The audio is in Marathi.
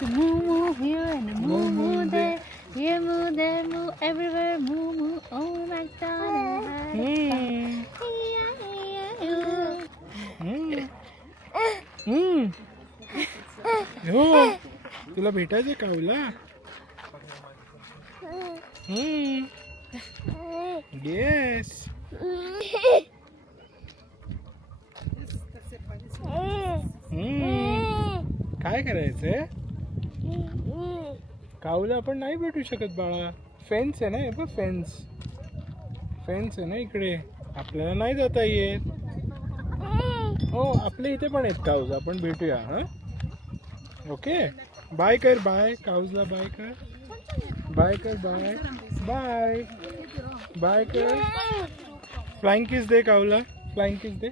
Moo moo here and moo moo there. Here moo there moo everywhere moo moo. Oh my God. हो तुला भेटायचं काऊला येस काय करायचंय काऊला आपण नाही भेटू शकत बाळा फेन्स आहे ना हे बघ फेन्स फेन्स आहे ना इकडे आपल्याला नाही जाता येत हो आपल्या इथे पण आहेत काऊज आपण भेटूया हा ओके बाय कर बाय काऊजला बाय कर बाय कर बाय बाय बाय कर फ्लाइंग किस दे काऊला फ्लाइंग किस दे